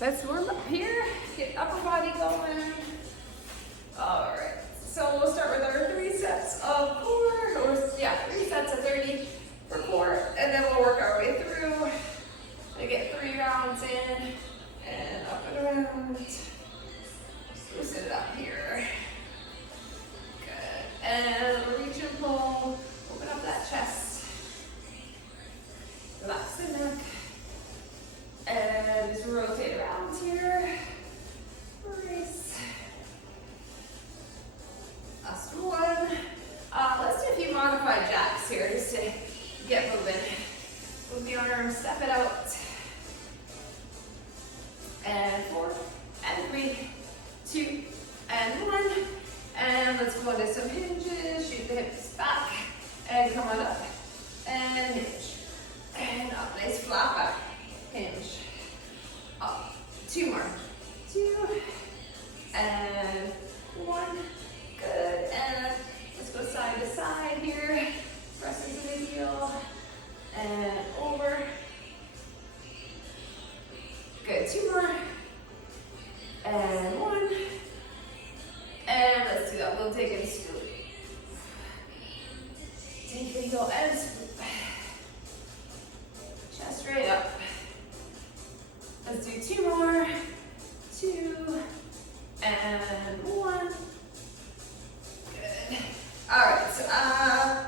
Let's warm up here, get upper body going. All right, so we'll start with our 3 sets of core, or 3 sets of 30 for core, and then we'll work our way through. We get 3 rounds in, and up and around. Loosen it up here. Good, and reach and pull, open up that chest. Relax the neck. And just rotate around here. Release. Last one. Let's do a few modified jacks here just to get moving. Move the arms, step it out. And 4, and 3, 2, and 1. And let's go into some hinges. Shoot the hips back. And come on up. And hinge. And up. Nice flat back. Hinge. Up. 2 more. 2. And 1. Good. And let's go side to side here. Press into the heel. And over. Good. 2 more. And 1. And let's do that. We'll take and scoop. Take the heel and scoop. Chest straight up. Let's do 2 more. 2 and 1. Good. All right. So,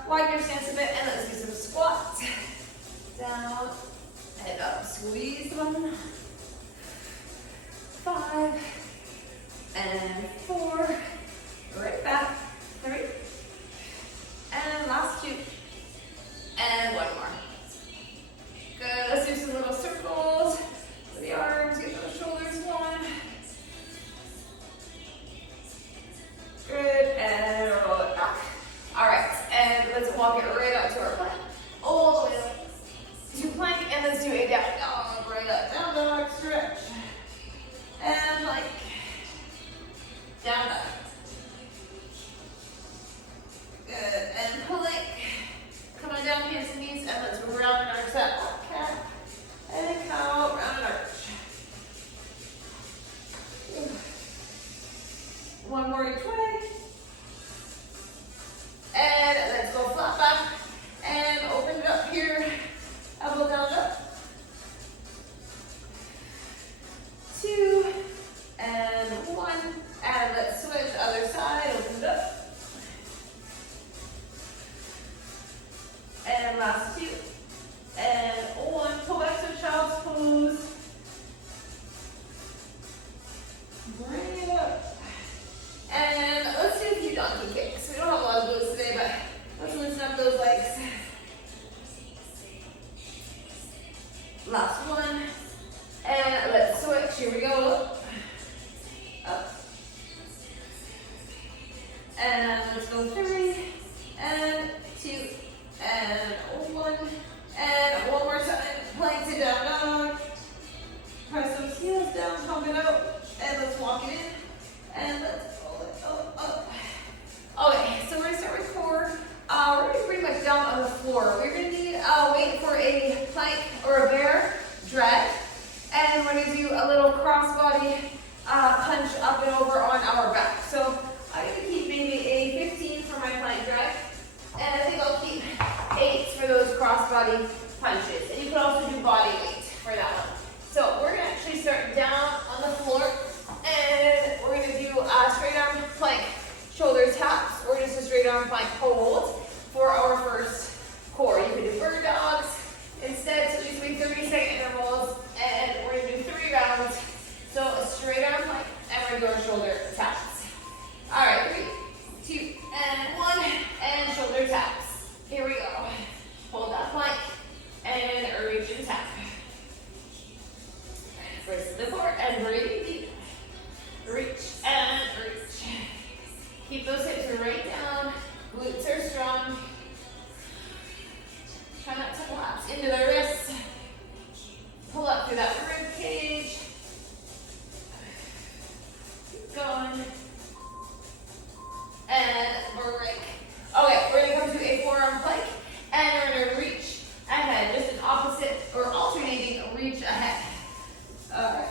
widen your stance a bit, and let's do some squats. Down and up. Squeeze 1, 5, and 4. Right back. 3, and last 2, and 1 more. Good. Let's do some little circles. The arms, get those shoulders going. Good, and roll it back. All right, and let's walk it right up to our plank. All the way up to plank, and let's do a down dog, right up, down dog, stretch. And like, down dog. Good, and plank. Come on down, hands and knees, and let's round and arch that up, cat. And cow, round and arch. 1 more each way. And let's go flat back. And open it up here. Elbow down up. 2 and 1. And let's switch other side. Open it up. And last 2. And 1. Pull back to child's pose. Bring it up. And let's do a few donkey kicks. We don't have a lot of those today, but let's loosen up those legs. Last one. And let's switch. Here we go. Up. And let's go 3, and 2, and 1. And 1 more time. Plank to down dog. Press those heels down, pump it out. And let's walk it in. And let's roll it up. Okay, so we're going to start with core. We're going to be pretty much down on the floor. We're going to need weight for a plank or a bear drag. And we're going to do a little crossbody punch up and over on our back. So I'm going to keep maybe a 15 for my plank drag. And I think I'll keep 8 for those crossbody punches. And you can also do body weight for that one. So we're going to actually start down on the floor. And we're going to do straight arm plank shoulder taps, or just a straight arm plank hold for our first core. You can do bird dogs instead, so these will be 30-second intervals, and we're going to do 3 rounds. So a straight arm plank, and we're going to do our shoulder taps. All right, 3, 2, and 1, and shoulder taps. Here we go. Hold that plank, and reach and tap. Brace to the floor, and breathe deep. Reach and reach. Keep those hips right down. Glutes are strong. Try not to collapse into the wrists. Pull up through that rib cage. Keep going. And break. Okay, we're going to come to a forearm plank. And we're going to reach ahead. Just an opposite or alternating reach ahead. All right.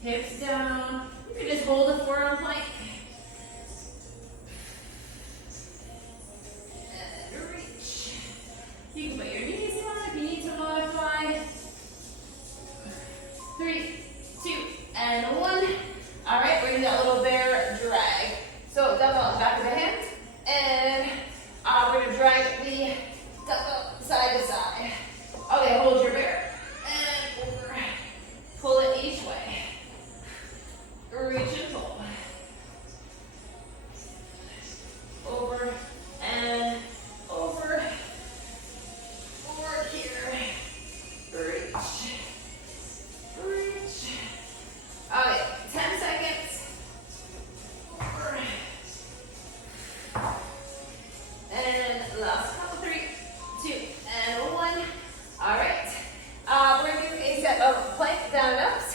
Hips down. You can just hold the forearm plank. And reach. You can put your knees down if you need to modify. 3, 2, and 1. All right, we're gonna do that little bear drag. So dumbbell on the back of the hands, and we're gonna drag the dumbbell side to side. Okay, hold your bear, and over. Pull it each way. Reach and pull. Over and over. Forward here. Reach. Reach. Okay, 10 seconds. Over. And last count. 3, 2, and 1. All right. We're going to do a set of plank down and ups.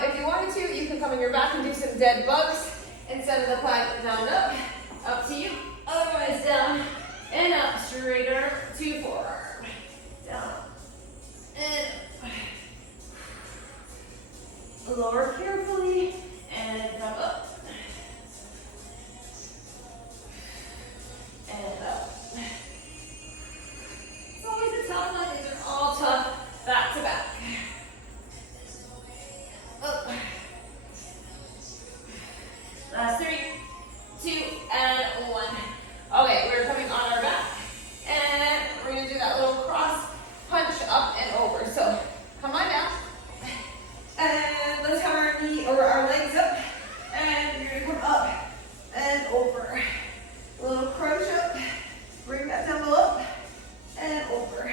If you wanted to, you can come on your back and do some dead bugs instead of the plank down and up. Up to you. Otherwise, down and up. Straight arm to forearm. Down and lower carefully and come up. And up. It's always a tough one. These are all tough back to back. Up. Last 3, 2, and 1. Okay, we're coming on our back. And we're going to do that little cross punch up and over. So come on down. And let's have our knee or our legs up. And you're going to come up and over. A little crunch up. Bring that dumbbell up and over.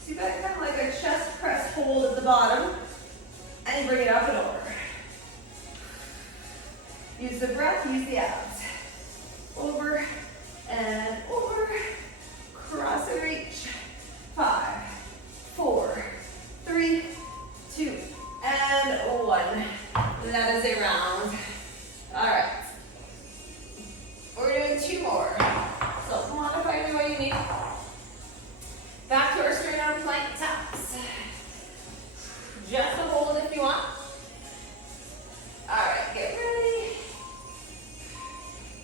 So you got kind of like a chest press hold at the bottom. And bring it up and over. Use the breath, use the abs. Over and over. Cross and reach. 5, 4, 3, 2, and 1. That is a round. All right. We're doing 2 more. So modify any way you need. Back to our straight arm plank taps. Just a hold if you want. All right, get ready.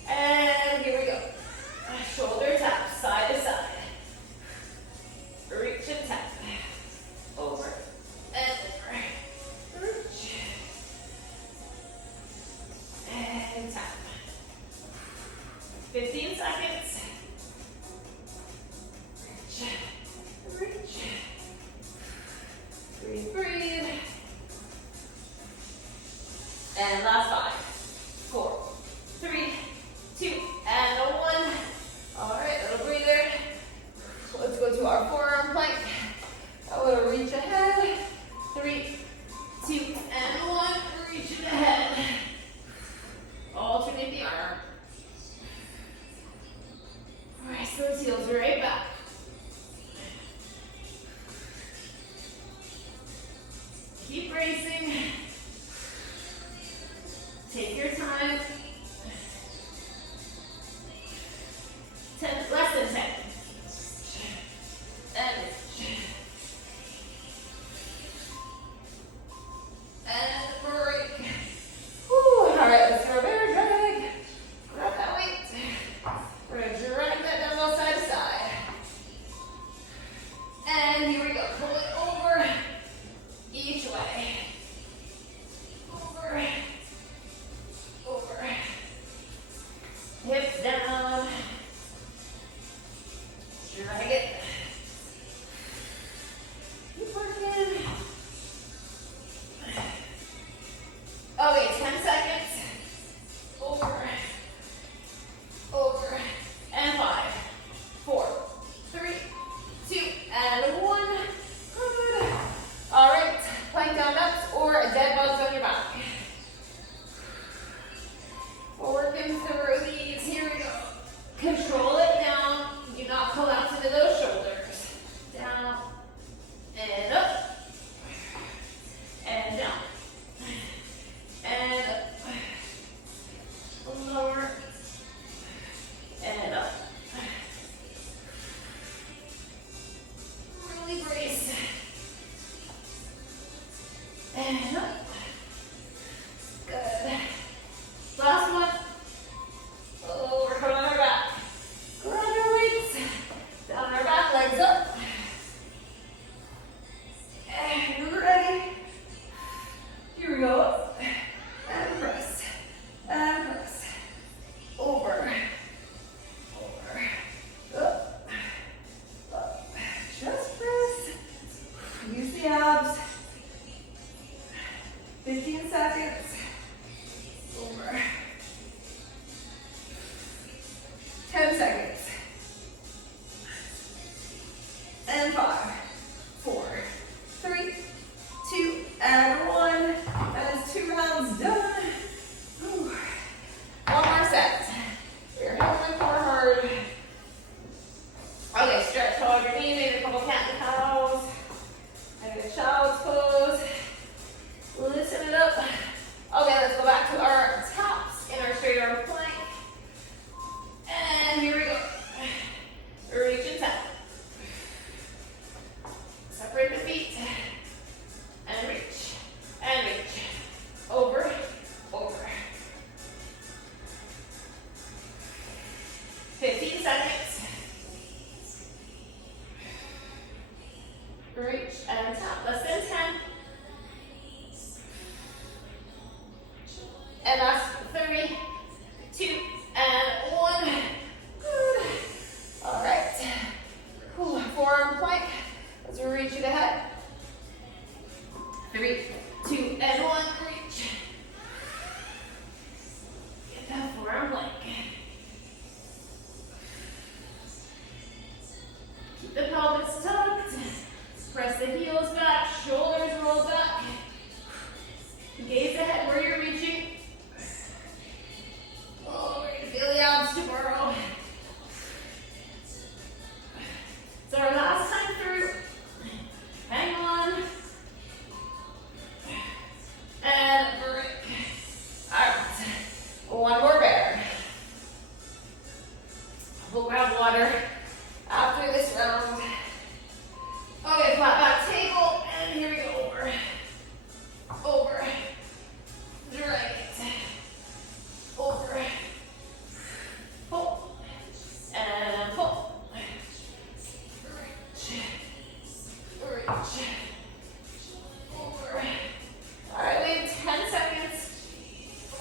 And here we go. Shoulder tap, side to side. Reach and tap. Over and over. Reach. And tap. 15 seconds. Reach. Reach. Breathe, breathe. And last 5, 4, 3, 2, and 1. All right, little breather. Let's go to our forearm plank. A little reach ahead. 3, 2, and 1. Reach it ahead. Alternate the arm. Press those heels right back. Keep bracing. Take your time. 10, less than 10. And break. Whew. All right, let's do a bear drag. Grab that weight. We're going to drag that dumbbell side to side. And here we go. Pull it over each way. Over. Over. Hips down. Drag it. Keep working. Okay, 10 seconds. Over. Over. And 5, 4, 3, 2, and 1. Good. All right, plank down ups or dead bugs on your back. We're working through these. Here we go. Control it down. Do not collapse into those shoulders. Down and up. And down. And up. Lower. And up. Really brace. And up. Good. Last one. Over, put on our back. Grab your weights. Down our back, legs up. And ready. Here we go. And press. And press. Over. Over. Up. Up. Just press. Use the abs. 15 seconds. Over. 10 seconds. And 5, 4, 3, 2, and 1. That is 2 rounds done. Whew. One more set. We're hitting the core hard. Okay, stretch all your knees, maybe a couple cat and cows. Maybe a child's pose. Loosen it up. Okay, let's go back to our taps in our straight arm plank. And here we go. Reach and tap. Separate the feet. And reach. And reach. Over. Over. 15 seconds. Reach and tap. Less than 10. And last 3, 2, and 1. Good. All right. Whew. Forearm plank. Let's reach it ahead. 3, 2, and 1. Reach. Get that forearm plank. Keep the pelvis tucked. Press the heels back. Shoulders roll back. Gaze ahead where you're reaching. Oh, we're gonna feel the abs tomorrow. It's our last time through. Hang on. And break. Alright. One more bear. We'll grab water after this round. Okay, flat back table. And here we go. Over. Over. Drag it. Over. Pull. And pull. Reach. Reach. Over. All right, we have 10 seconds.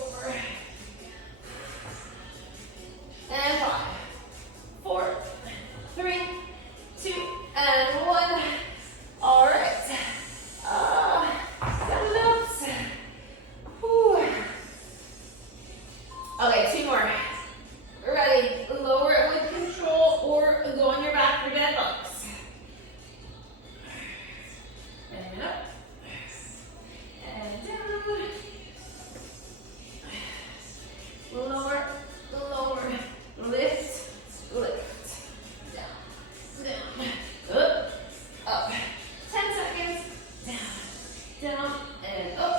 Over. And 5, 4, 3, 2, and 1. All right. Stand-ups. Whew. Okay, 2 more. Ready? Lower it with control or go on your back for dead bugs. And up. And down. Lower, lower. Lift, lift. Down, down. Up, up. 10 seconds. Down, down, and up.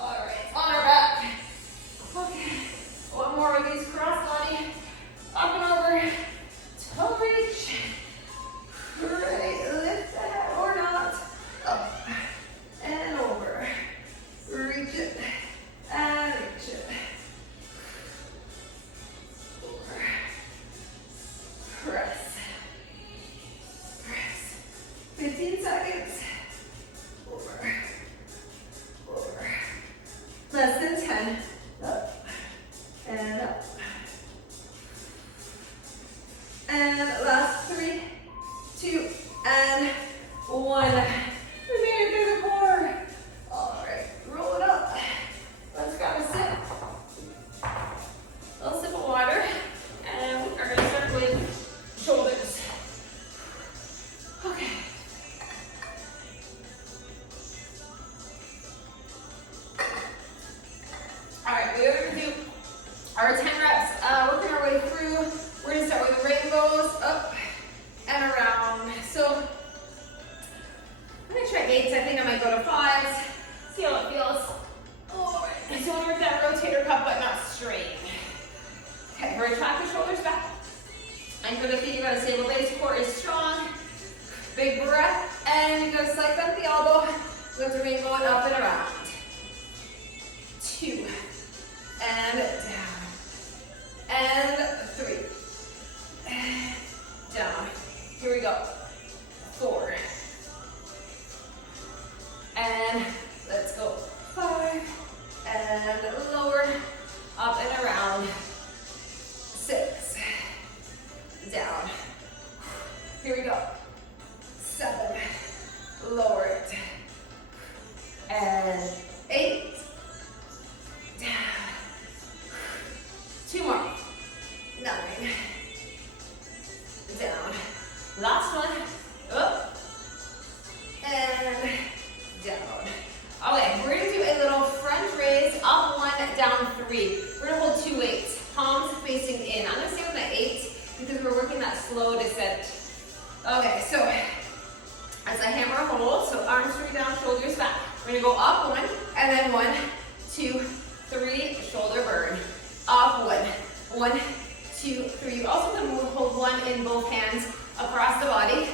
All right, on our back. Okay, one more of these cross body. Up and over. Toe reach. Ready, lift the head or not. Up and over. Reach it and reach it. Over. Press. Press. 15 seconds. Over. Over. Less than 10. Up. And up. And last 3, 2, and 1. We made it through the core. All right, roll it up. Let's grab a sip. A little sip of water. And we're going to start with shoulders. Okay. All right, we are going to do our 10 reps, working our way through. We're going to start with rainbows, up and around. So I'm going to try 8s. I think I might go to 5s. See how it feels. All right. I just want to work that rotator cuff, but not straight. Okay, retract the shoulders back. Anchor the feet, you got a stable base, core is strong. 4. And let's go. 5. And lower, up and around. 6. Down. Here we go. 7. Lower it. And 8. Down. 2 more. 9. Down. Last one. Up. And down. Okay, we're gonna do a little front raise, up 1, down 3. We're gonna hold 2 weights, palms facing in. I'm gonna stay with my 8 because we're working that slow descent. Okay, so as I hammer a hold, so arms straight down, shoulders back. We're gonna go up 1, and then 1, 2, 3, shoulder burn. Up 1, 1, 2, 3. You also can hold 1 in both hands across the body.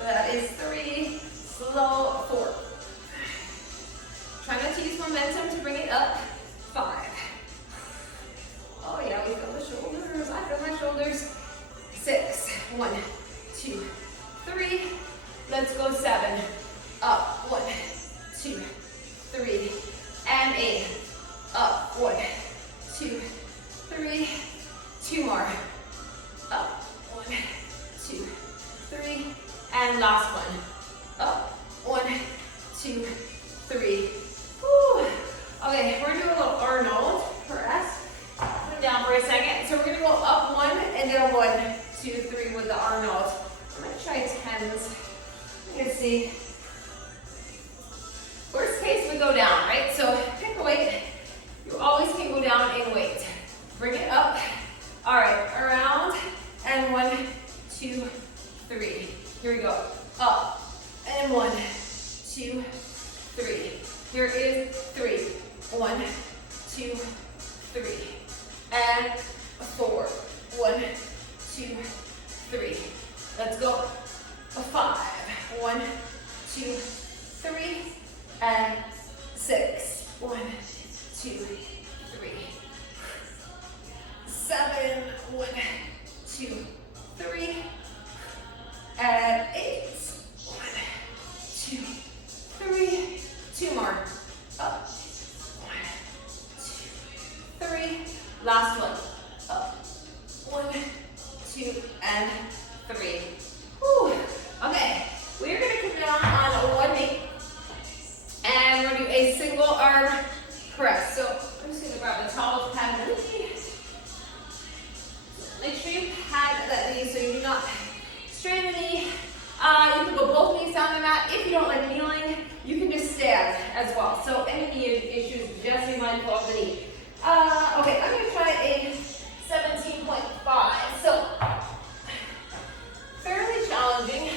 That is 3, slow, 4. Try not to use momentum to bring it up. 5. Oh yeah, we feel the shoulders. I feel my shoulders. 6. 1, 2, 3. Let's go 7. Up. 1, 2, 3. And 8. Up. 1, 2, 3. 2 more. Up. 1, 2, 3. And last one. Up. 1, 2, 3. Woo. Okay, we're gonna do a little Arnold press. Put it down for a second. So we're gonna go up 1 and down 1, 2, 3 with the Arnold. I'm gonna try 10s. Let's see. Worst case, we go down, right? So pick a weight. You always can go down in weight. Bring it up. All right, around and 1, 2, 3. Here we go. Up and 1, 2, 3. Here is 3. 1, 2, 3. And 4. 1, 2, 3. Let's go. 5. 1, 2, 3. And 6. 1, 2, 3. 7. 1, 2, 3. And 8. 1, 2, 3. 2 more. Up. 1, 2, 3. Last one. Up. 1, 2, and 3. Whew. Okay. We're going to come down on 1 knee. And we're going to do a single arm press. So I'm just going to grab the towel pad the knee. Make sure you pad that knee so you do not strain the knee. You can go both knees down the mat. If you don't like kneeling, you can just stand as well. So any knee issues, just be mindful of the knee. Okay, I'm going to try a 17.5. So fairly challenging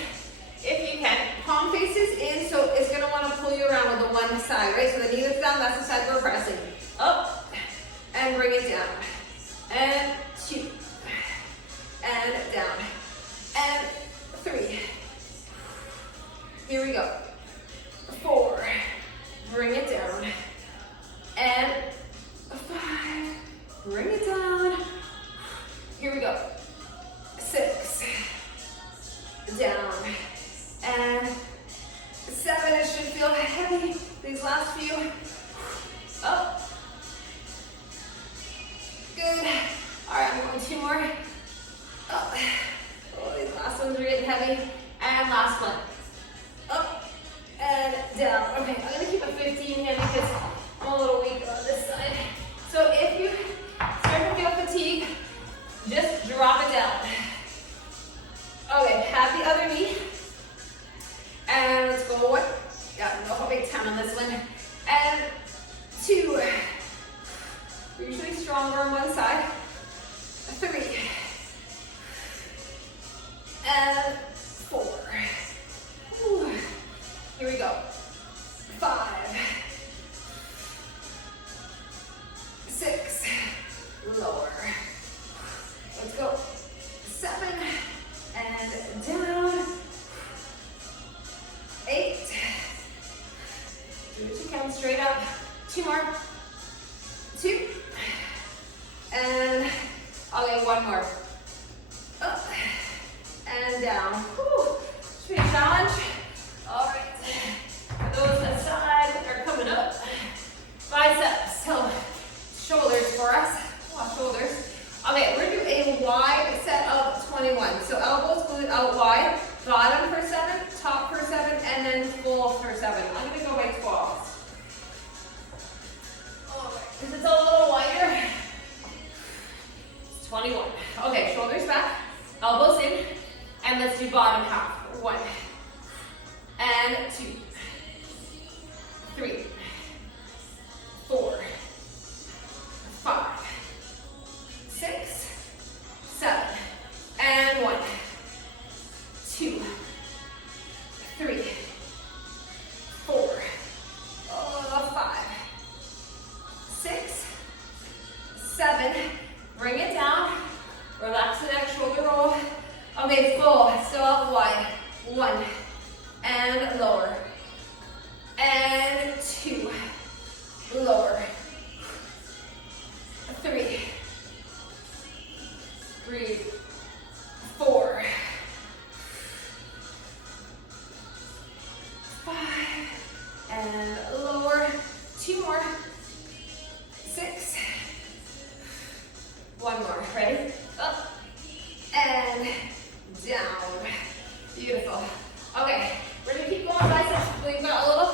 if you can. Palm faces in, so it's going to want to pull you around with the one side, right? So the knee that's down, that's the side we're pressing. Up and bring it down. And 2. And down. And 3. Here we go. 4. Bring it down. And 5. Bring it down. Here we go. 6. Down. And 7. It should feel heavy. These last few. Up. Good. All right, I'm going 2 more. Up. Oh, these last ones are getting heavy. And last one. Up and down. Okay, I'm going to keep a 15 here because I'm a little weak on this side. So if you start to feel fatigue, just drop it down. Okay, have the other knee. And let's go 1. Yeah, no how big time on this one. And 2. We're usually stronger on one side. 3. And 4. Ooh. Here we go. 5. 6. Lower. Let's go. 7. And down. 8. Do what you down. Whew. Should be a challenge. All right. For those aside that are coming up, biceps. So shoulders for us. Shoulders. Okay, we're gonna do a wide set of 21. So elbows glute out wide, bottom for 7, top for 7, and then full for 7. I'm gonna go by 12. This is a little wider. 21. Okay, shoulders back, elbows in, and let's do bottom half. 1, and 2, 3, 4, 5, 6, 7, and 1, 2, 3, 4, 5, 6, 7. Bring it down. Relax the neck, shoulder roll. Okay, full. Still out wide. 1, and lower. And 2, lower. 3, breathe. 4, 5, and lower. 2 more. 6. 1 more. Ready? Up and down. Beautiful. Okay, we're gonna keep going biceps. We've got a little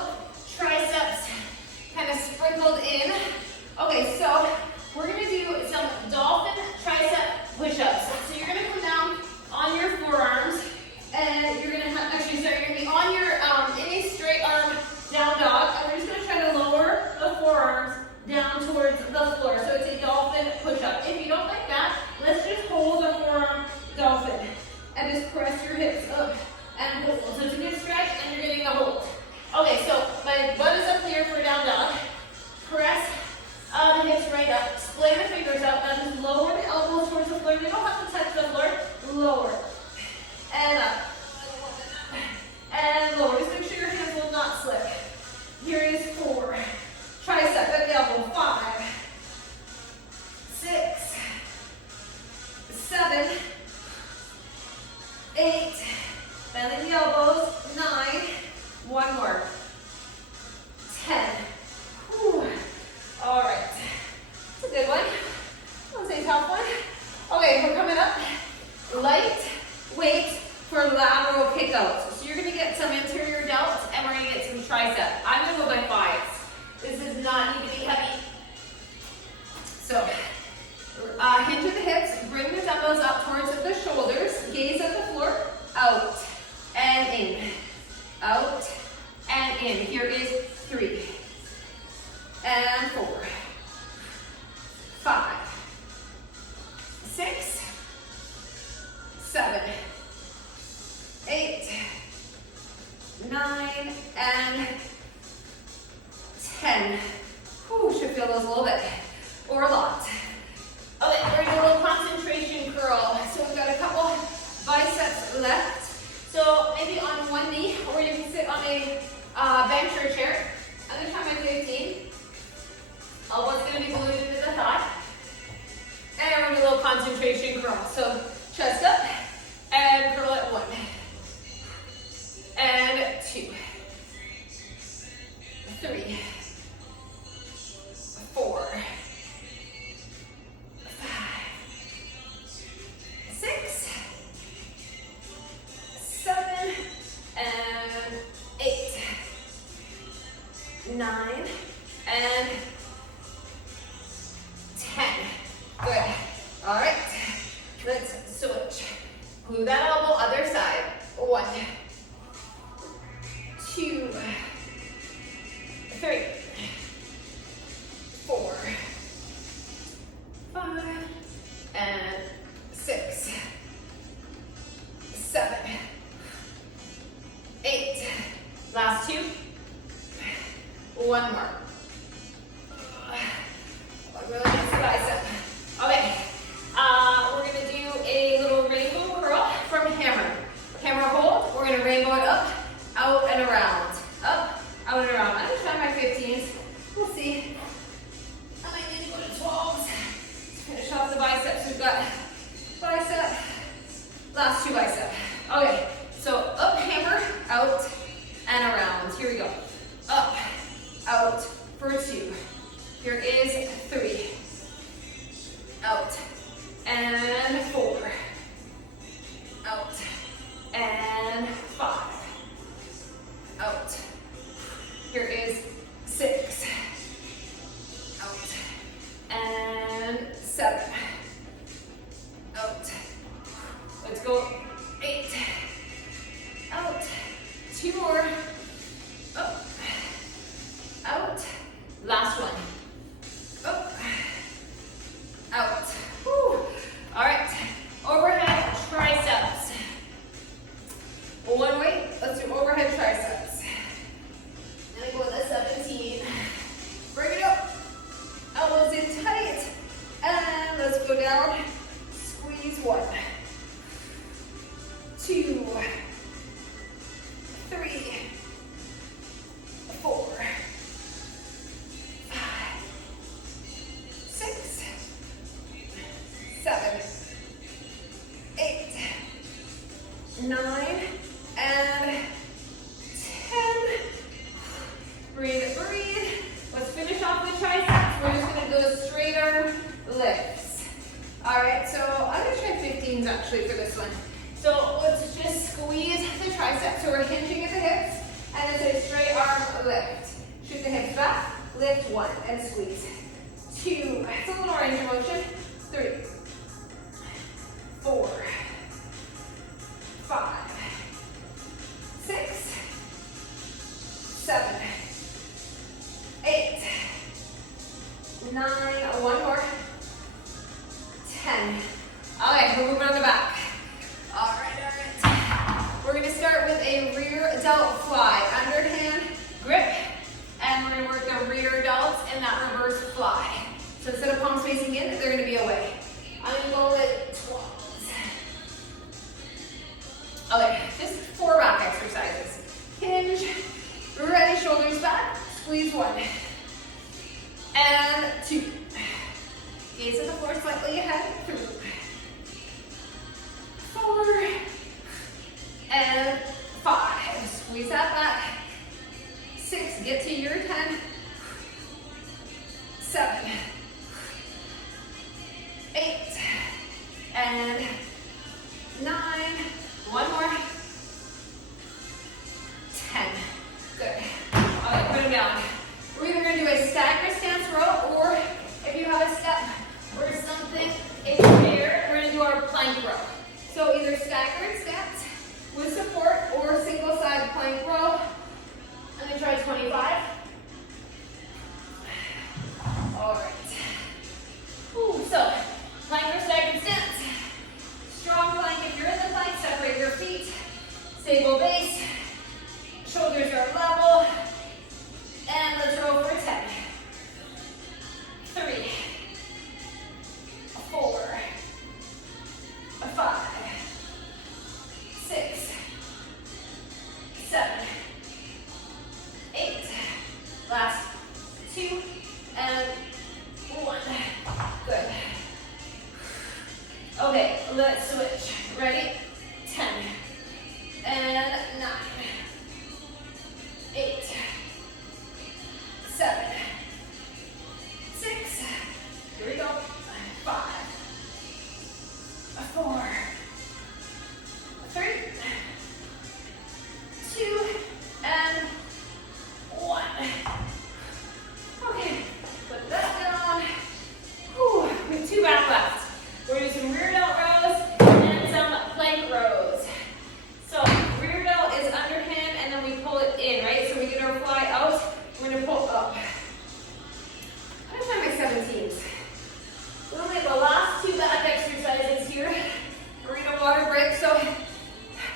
triceps kind of sprinkled in. Okay, so we're gonna do some dolphin tricep push-ups. So you're gonna come down on your forearms, and you're gonna you're gonna be on your in a straight arm down dog, and we're just gonna try to lower the forearms down towards the floor. So it's a dolphin push-up. If you don't like that, let's just hold the forearm dolphin and just press your hips up and hold. So it's a good stretch, and you're getting a hold. Okay, so my butt is up here for down dog. Press the hips right up. Splay the fingers out. Now just lower the elbows towards the floor. You don't have to touch the floor. Lower. And up. And lower. Just make sure your hands will not slip. Here is 4. Tricep at the elbow. 5, 6, 7, 8. Bend the elbows. 9. 1 more. 10. Whew. All right. It's a good one. I'll say tough one. Okay, we're coming up. Light weight for lateral kickouts. So you're going to get some interior delts, and we're going to get some tricep. I'm going to go by 5s. This does not need to be heavy. So, hinge at the hips. Bring the dumbbells up towards the shoulders. Gaze at the floor. Out and in. Out and in. Here is 3. And 4. 5. 6. 7. 8. 9. And 10. Whew, should feel those a little bit. Or a lot. Okay, we're gonna do a little concentration curl. So we've got a couple biceps left. So maybe on one knee, or you can sit on a bench or chair. I'm gonna try my 15. Elbow's gonna be glued into the thigh. And we're gonna do a little concentration curl. So chest up and curl at 1. And 2. 3. 4. 5. 6. 7. And 8. 9. And 10. Good. All right. Let's switch. Glue that elbow, other side. 1, 2, 3, 4, 5, and 6, 7, 8. Last 2. 1 more. Really nice bicep. Okay. We're going to do a little rainbow curl from hammer. Hammer hold. We're going to rainbow it up, out, and around. Up, out, and around. I'm going to try my 15s. We'll see. I might need to go to 12s. Finish off the biceps. We've got bicep. Last 2 bicep. Okay. 2, 3, 4, 5, 6, 7, 8, 9, and 10. Breathe, breathe. Let's finish off the triceps. We're just gonna go straight arm lifts. All right, so I'm gonna try 15s actually for this one. So let's just squeeze the triceps. So we're hinging at the hips, and it's a straight arm lift. Shoot the hips back, lift 1, and squeeze. 2, it's a little range of motion. 3, 4, 5, 6, 7, 8, 9, one more, 10. Okay, we're moving on the back. All right. We're gonna start with a rear delt fly, underhand grip, and we're gonna work the rear delts in that reverse fly. So instead of palms facing in, they're gonna be away. I'm gonna go with 12s. Okay, just 4 back exercises. Hinge, ready, shoulders back, squeeze 1. And 2. Gaze at the floor slightly ahead. 3. 4. And 5. Squeeze that back. 6. Get to your 10. 7. 8. And 9. One more. 10. Good. All right, put them down. We're either going to do a stagger stance row, or if you have a step or something in here, we're going to do our plank row. So either staggered stance with support or single side plank row. I'm going to try 25. All right. Ooh, so plank or staggered stance. Strong plank if you're in the plank. Separate your feet. Stable base. Shoulders are level. And let's row for 10. 3, 4, 5, 6, 7, 8. Last 2 and 1. Good. Okay, let's switch. Ready? 10 and 9, 8, 7, 6. Here we go. 5, 4, 3, 2, and 1. Okay, put that down. Whew, we have 2 back left. We're going to do some rear delt rows and some plank rows. So rear delt is underhand, and then we pull it in, right? So we get our fly out. We're going to pull up. I'm going to try my 17s. We'll make the last 2 back exercises here. We're going to water break. So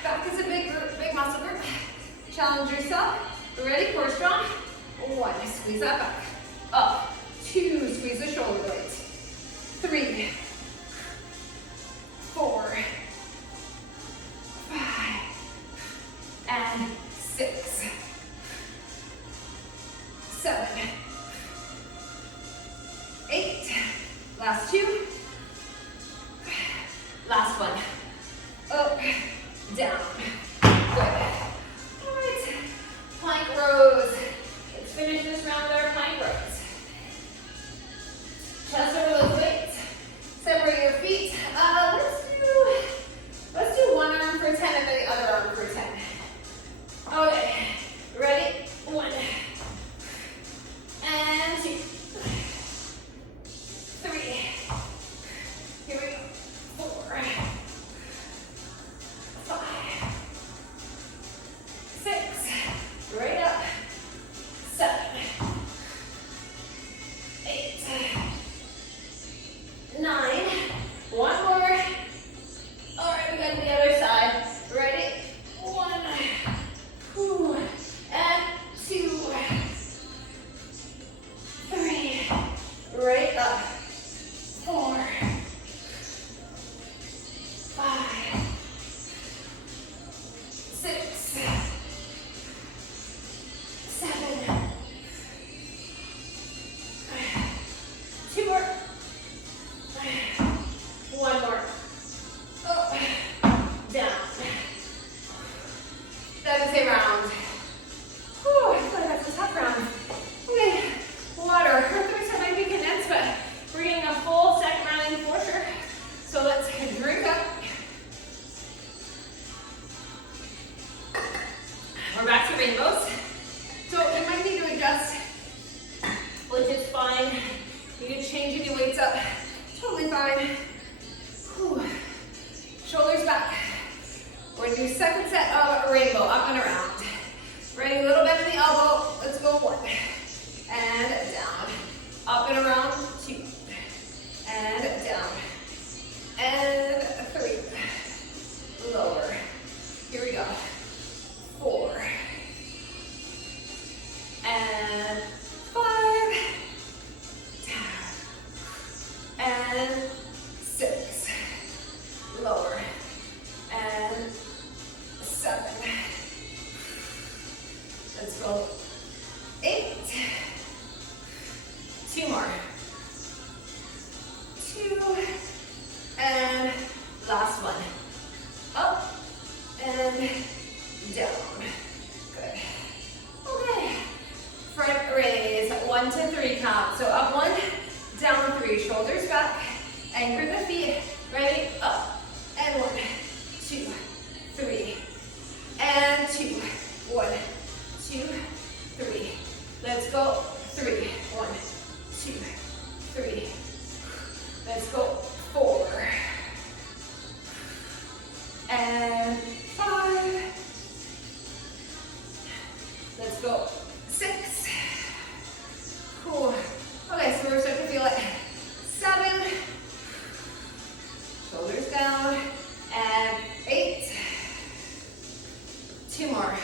back is a big group, big muscle group. Challenge yourself. Ready? Core strong. 1. Squeeze that back. Up. 2. Squeeze the shoulder blades. 3, 4, 5, and 6, 7, 8. Last 2. Last one. Up, down. Good. All right. Plank rows. Let's finish this round with our plank rows. Chest over those weights. Separate your feet. Let's do one arm for 10 and then the other arm for 10. Okay. Ready? 1. And 2. 3. Here we go. 4. 5. We're back to rainbows. So you might need to adjust, which is fine. You can change any weights up, totally fine. Whew. Shoulders back. We're gonna do second set of a rainbow, up and around. Ready, a little bend in the elbow. Let's go 1, and down. Up and around, 2, and down. And 3, lower. Here we go. 4, and 5, down, and 6, lower, and 7. Let's go. 8, 2 more. 2, and last one. Up and down. Good. Okay. Front raise, 1 to 3 count. So up 1, down 3. Shoulders back. Anchor the feet. Ready? Up. And 1, 2, 3. And 2. 1, 2, 3. Let's go. 3. 1, 2, 3. Let's go. 4. And 5. Let's go. 6. Cool. Okay, so we're starting to feel it. 7. Shoulders down. And 8. 2 more.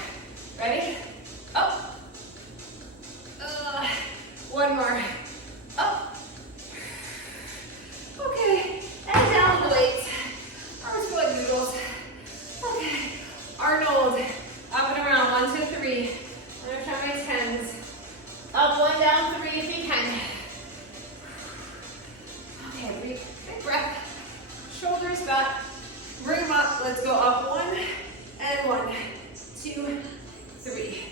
Ready? Up. 1 more. Up. Okay. And down the weights. Arms go like noodles. Okay. Arnold. Up and around. 1 to 3. I'm gonna try my 10s. Up 1, down 3 if you can. Okay, big breath. Shoulders back. Bring them up. Let's go up 1 and 1, 2, 3.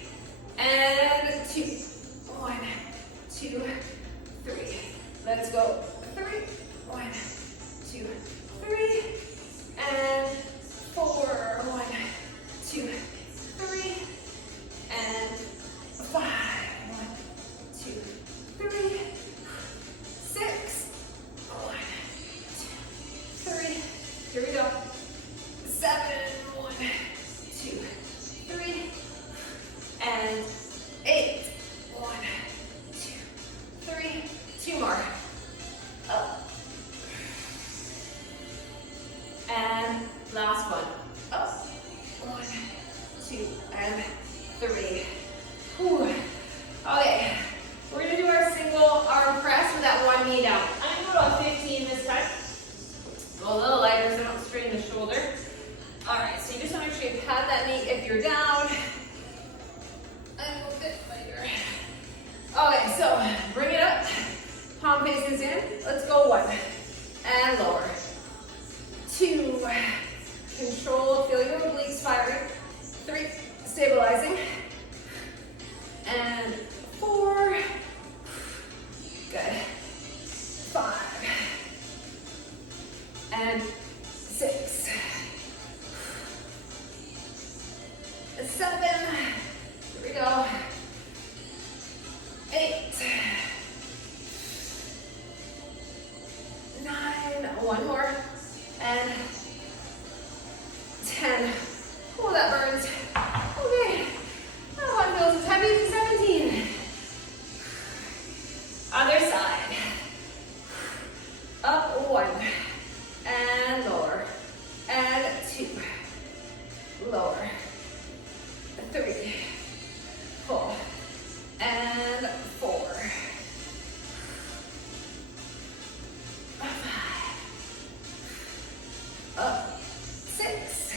And 2. 1, 2, 3. Let's go. 3. 1, 2, 3. And 4. 1, 2, 3. And 5. 1, 2, 3. 6. 1, 2, 3. Here we go. 7. 1, 2, 3. And 8. 1, 2, 3. 2 more. Up. And last one. Up. 1, 2, and 3. Whew. Okay. We're gonna do our single arm press with that one knee down. I'm gonna go to 15 this time. Go a little lighter so I don't strain the shoulder. All right, so you just want to make sure you pad that knee if you're down. And a bit lighter. Okay, so bring it up. Palm faces in. Let's go 1. And lower. 2. Control, feel your obliques firing. 3. Stabilizing. And 4. Good. 5. And 6. 7. Here we go. 8. 9. 1 more. And 10. Oh, that burns. Okay. That one feels as heavy as 17. Other side. Up 1. And lower. And 2. Lower. 3. 4. And 4. 5. Up. 6.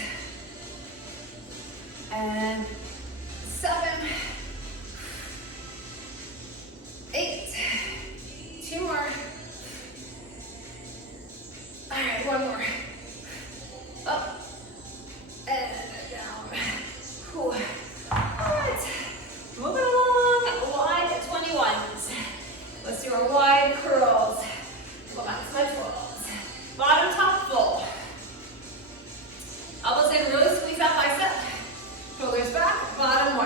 And 7. 8. 2 more. All right, 1 more. Up. And down. Whew. All right. Moving along. Wide 21s. Let's do our wide curls. Go back to my 12s. Bottom, top, full. Elbows in, really squeeze that bicep. Shoulders back, bottom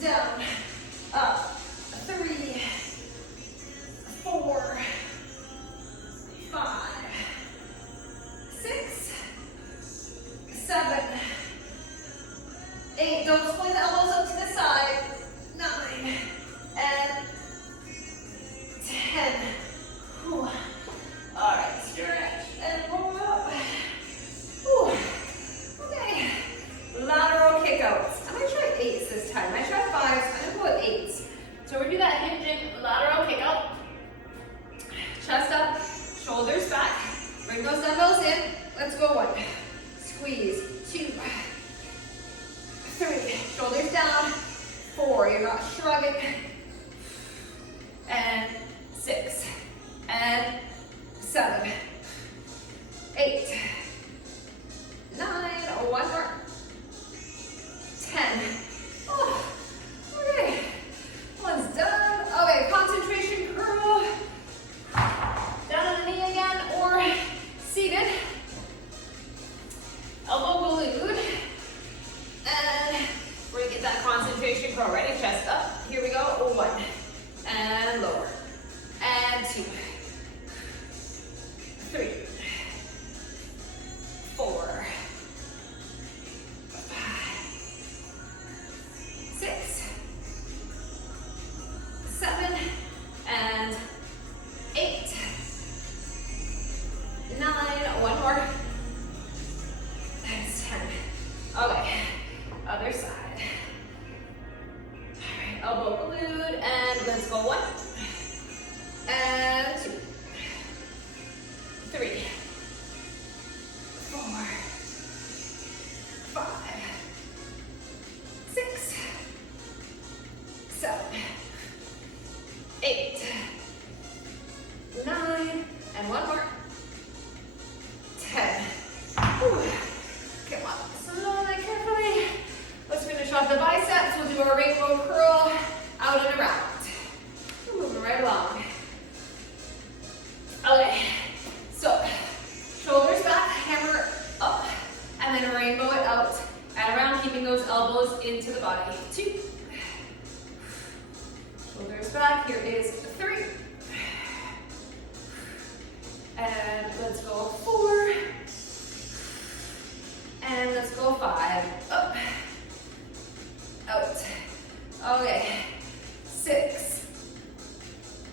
down, up, 3, 4, 5, 6, 7, 8. Don't swing the elbows up to the side. 9 and 10. Whew. All right, stretch and roll up. Whew. Okay, lateral kickouts. I'm gonna try 8s this time. I tried 5s, I'm gonna go with 8s. So we're gonna do that hinging lateral kickout. Chest up, shoulders back. Bring those dumbbells in. Let's go 1. Squeeze. 2, 3. Shoulders down. 4. You're not shrugging. And 6. And 7. 8. 9. 1 more. 10. Oh, okay. One's done. Okay, concentration curl. Down on the knee again or seated. Elbow glued. And we're gonna get that concentration curl. Ready? Chest up. Here we go. 1. And lower. And 2. 3. 4. 5. 6. 7. And 8. 9. 1 more. That is 10. Okay. Other side. All right. Elbow glued. And let's go 1. And 2. 3. 4. 5. 6. 7. 8. 9. And 1 more. 10. Whew. Come on. Slowly, carefully. Let's finish off the biceps. We'll do our rainbow curl out and around. Moving right along. Okay. So, shoulders back, hammer up, and then rainbow it out and around, keeping those elbows into the body. 2. Shoulders back. Here is 3. And let's go 4. And let's go 5. Up. Out. Okay. 6.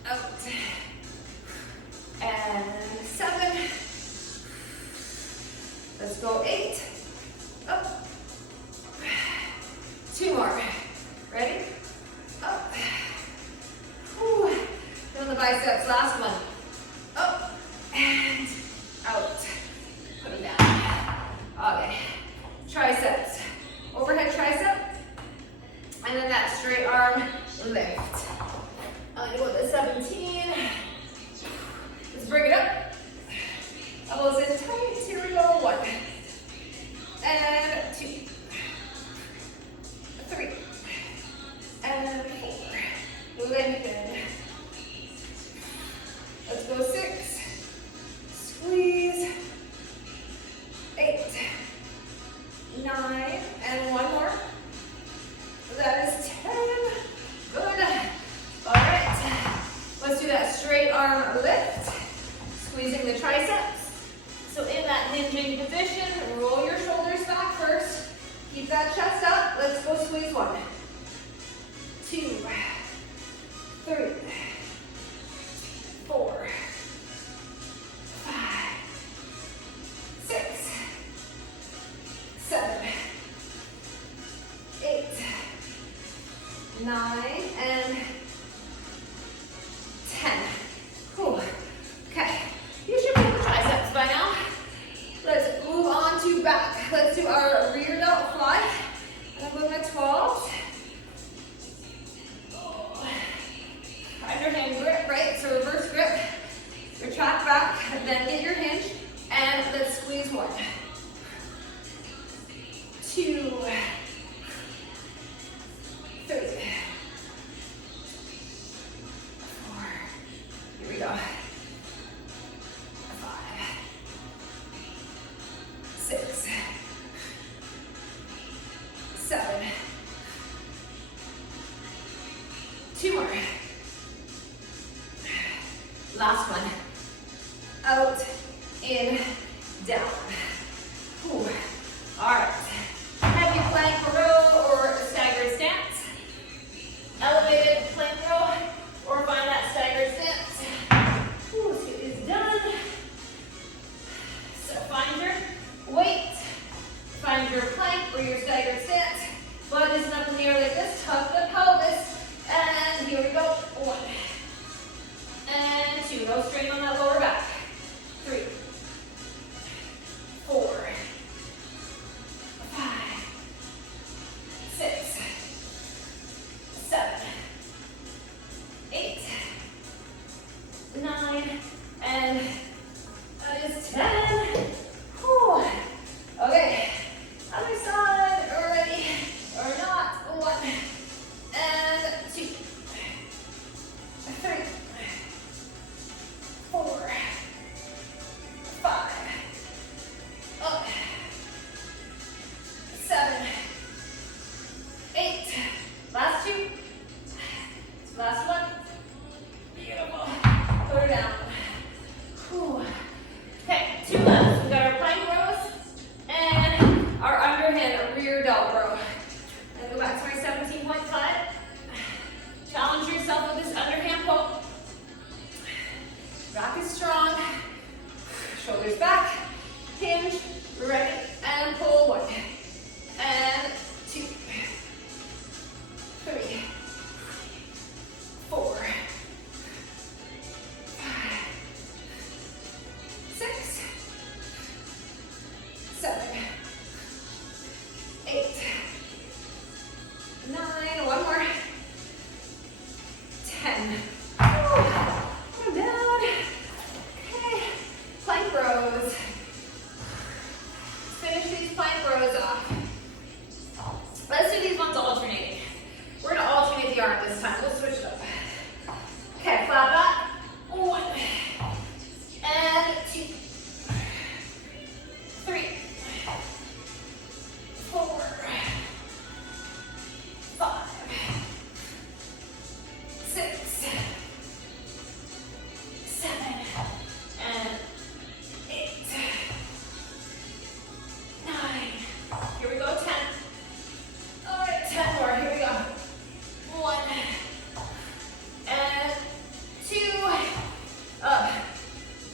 Out. And 7. Let's go 8. Up. 2 more. Ready? Up. Whew. Doing the biceps. Last one. Up. And out. Put it down. Okay. Triceps. Overhead tricep. And then that straight arm lift. I'm gonna go with the 17. Let's bring it up. Elbows in tight. Here we go. 1. And 2. 3. And 4. Lengthen. Let's go 6. Squeeze. 8. 9. And 1 more. That is 10. Good. All right. Let's do that straight arm lift. Squeezing the triceps. So in that hinging position, roll your shoulders back first. Keep that chest up. Let's go squeeze 1. 2. 3. 4. 5. 6. 7. 8. 9. And 10. Whew. Okay. You should be able to triceps by now. Let's move on to back. Let's do our rear delt fly. And I'm moving at 12. Find your hand grip, right? So reverse grip. Retract back, then get your hinge. And let's squeeze 1. 2. 3. 4. Last one. Out, in, down. Whew. All right. Heavy plank row or staggered stance. Elevated plank row or find that staggered stance. Whew, let's get this done. So find your weight, find your plank or your staggered stance. Butt isn't up in the air like this. Tuck the pelvis. And here we go. 1 and 2. No strain on that lower back. 3, 4, 5, 6, 7, 8, 9, and that is 10. Whew. Okay, other side, ready or not. 1 and 2, 3, 4, 5, up, 7, 8, last 2, last 1, beautiful, put her down. Whew. Okay, 2 left. We got our plank rows and our underhand rear dog row. And go back to my 17-point flat. Challenge yourself with this underhand pull. Back is strong. Shoulders back. Hinge. Ready. And pull. 1 and 2, 3, 4, 5, 6, 7, 8, 9. One more. 10. Come down. Okay. Plank rows. Finish these plank rows off. Let's do these ones alternating. We're going to alternate the arm this time. We'll switch it up. Okay, flat back. 1 and 2, 3, 4, 5, 6, 7, and 8, 9. Here we go, 10. All right, 10 more. Here we go. 1 and 2. Up.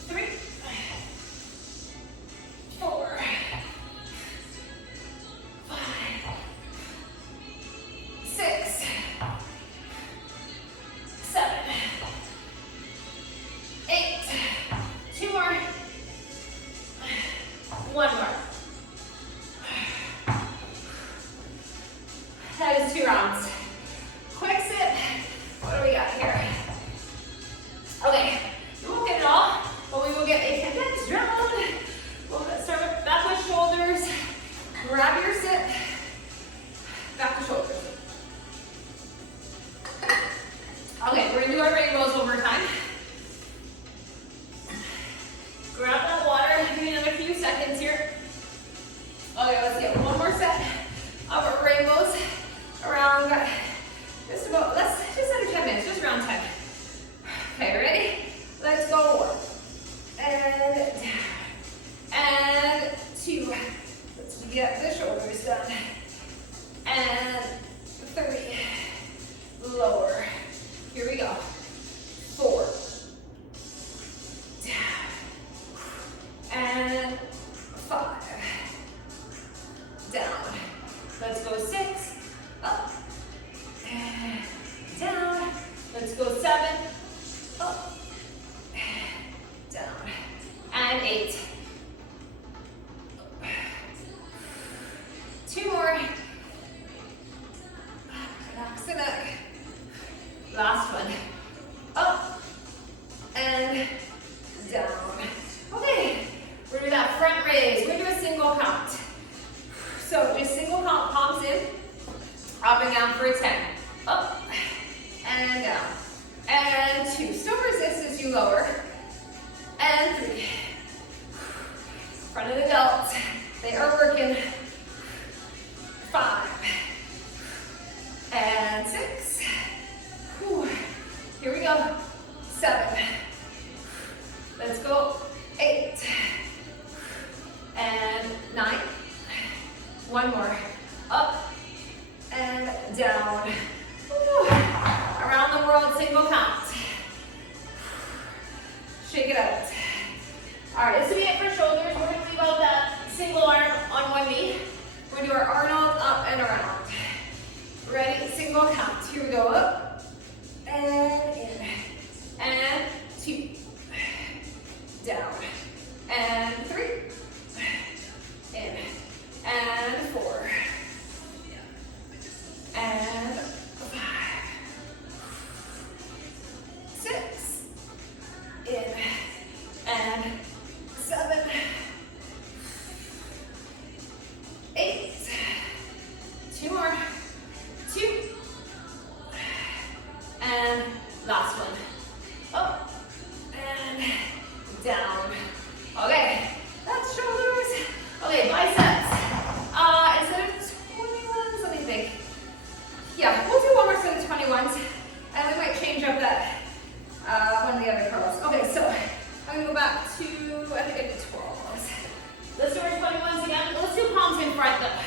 3, 4, 5, 6, 7, 8. 2 more. 1 more. That is 2 rounds. Quick sip. What do we got here? Okay, you won't get it all, but we will get a condensed round. We'll start with back with shoulders. Grab your sip. Back to shoulders. Okay, we're gonna do our rainbows one more time. Grab that water. Give me another few seconds here. Okay, let's get one more set of our rainbows around just about, let's just under 10 minutes, just around 10. Okay, ready? Let's go. 1 and down. And 2. Let's get the shoulders done. And 3. Lower. Here we go. 4. Down. And 5. Down. Let's go 6. Up. And down. Let's go 7. Up. Down. And 8. 2 more. Relax the neck. Last one. Up. And down. Okay. We're gonna do that front raise. We're gonna do a single count. So just single count, palms in. Up and down for a 10. Up. And down. And 2. Still resist as you lower. And 3. Front of the delts. They are working. 5. And 6. Whew. Here we go. 7. Here we go, up, and in, and 2, down, and 3, in, and 4, and 5, 6, in, and 7, 8, 2 more, 2, and last one, up, and down. Okay, that's shoulders. Okay, biceps. Instead of 21s, let me think. Yeah, we'll do one more set of 21s, and we might change up that one of the other curls. Okay, so I'm gonna go back to, I think I did 12. Let's do our 21s again. Let's do palms in front though.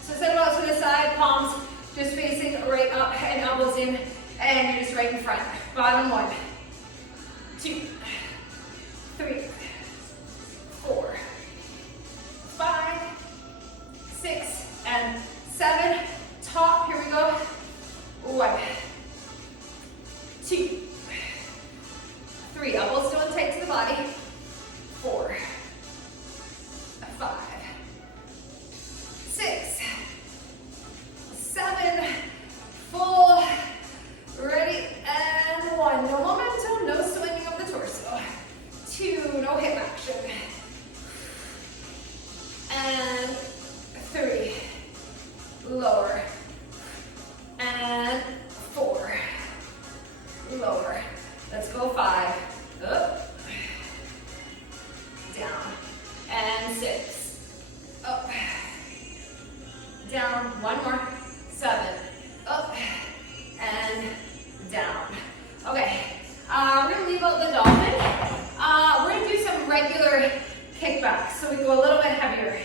So instead of out to the side, palms just facing right up and elbows in, and you're just right in front. Bottom 1, 2, 3, 4, 5, 6, and 7. Top, here we go. 1, 2, 3. Elbows still tight to the body. 4, 5, 6, 7. Full. Ready, and 1. No momentum, no swinging of the torso. 2, no hip action. And 3, lower. And 4, lower. Let's go 5, up, down, and 6, up, down, 1 more, 7, up, and down. Okay, we're gonna leave out the dolphin. We're gonna do some regular kickbacks, so we go a little bit heavier.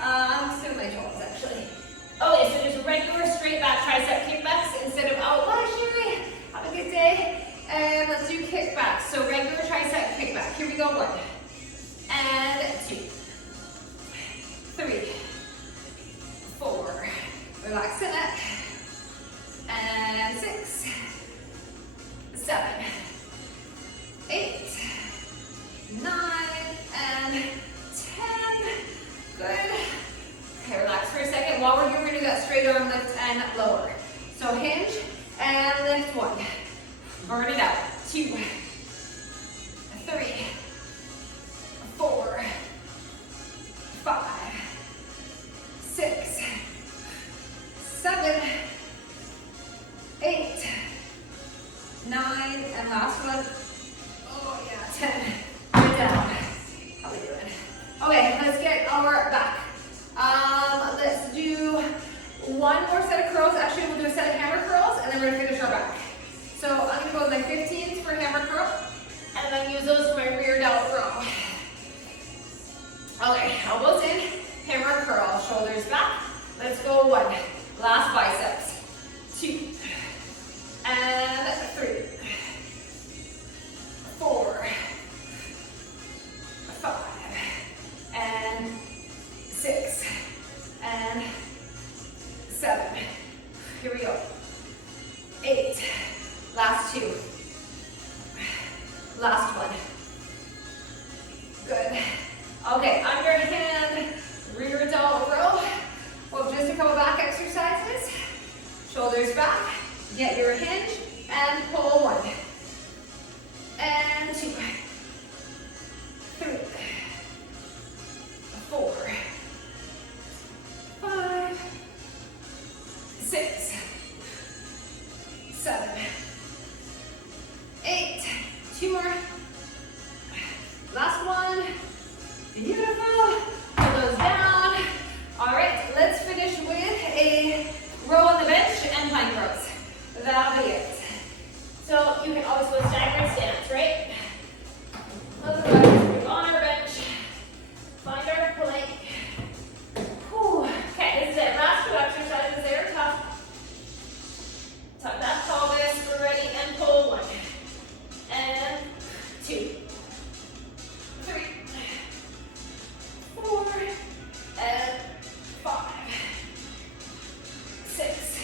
I'm still my toes actually. Okay, so just regular straight back tricep kickbacks instead of out. Bye, Sherry. Have a good day. And let's do kickbacks. So regular tricep kickback. Here we go. 1, and 2, 3, 4. Relax the neck. And 6, 7, 8, 9, and 10. Good. Okay, relax for a second. While we're here, we're going to do that straight arm lift and lower. So hinge and lift. 1. Burn it out. 2, 3, 4, 5, 6, 7, 8, 9, and last one. Oh yeah, 10. Good down. How we doing? Okay, let's get our back. Let's do one more set of curls. Actually, we'll do a set of hammer curls, and then we're gonna finish our back. So I'm gonna go with my 15s for hammer curl, and then use those for my rear delt row. Okay, elbows in, hammer curl, shoulders back. Let's go 1. Last biceps. 2, and 3, 4, 5, and 6, and 7. Here we go. 8. Last 2. Last 1. Good. Okay, underhand rear delt row. Well, just a couple back exercises. Shoulders back. Get your hinge and pull 1. And 2. 3. 4. 5. 6. 7. 8. 2 more. Last one. Beautiful. Pull those down. All right, let's finish with a row on the bench and plank rows. That'll be it. So you can always go staggered stance, right? Otherwise, we're on our bench. Find our plank. Whew. Okay, this is it. Last 2 exercises. They're tough. Tuck that pelvis. We're ready and pull 1. And 2. 3. 4. And 5. 6.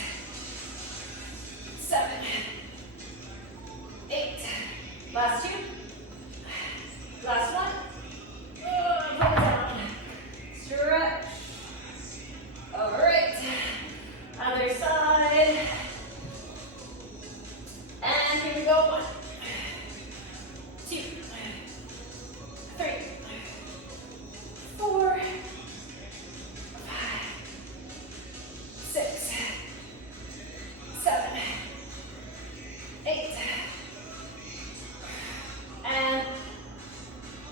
7. Here we go. 1, 2, 3, 4, 5, 6, 7, 8, and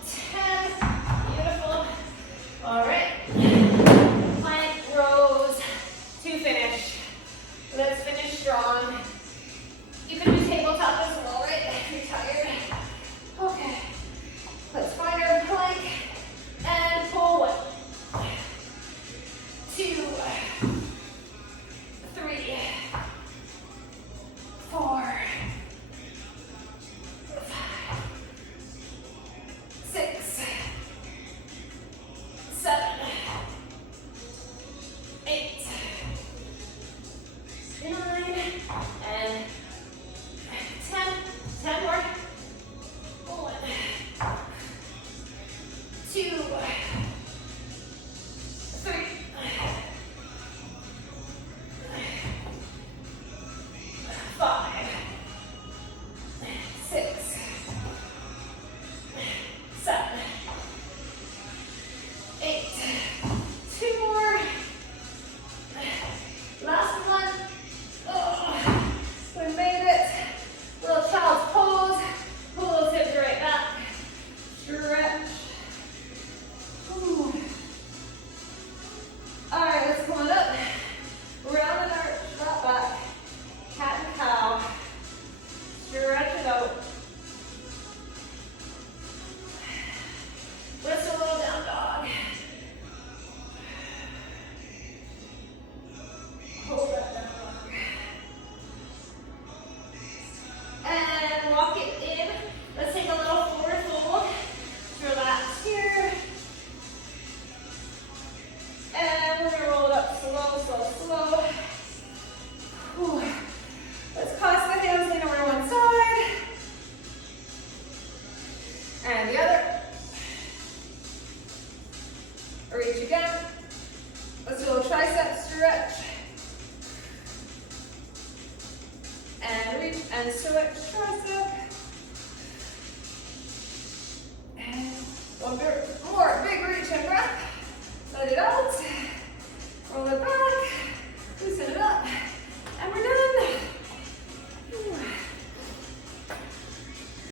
10. Beautiful. All right. Plank rows to finish. Let's finish strong. You can do tabletop as well, right? If you're tired. Okay. Let's find our plank and pull. 1, 2, 3, 4, 5, 6, 7, 8, 9, and 10. 10 more. 1, 2, 3, 5, 6, 7, 8. 2 more. Last one. Oh, we made it. Little child's pose. Pull those hips right back. Stretch. Ooh. All right, let's come on up. Round and arch, drop back. Cat and cow. Stretch it out. Let's do a little down dog. Hold that down dog. And walk it in. Let's take a little forward fold. Relax here. And we're going to roll it up slow, slow, slow. Whew. Let's cross the hands, lean over one side. And the other. Reach again. Let's do a tricep stretch. And reach and stretch tricep. And one more.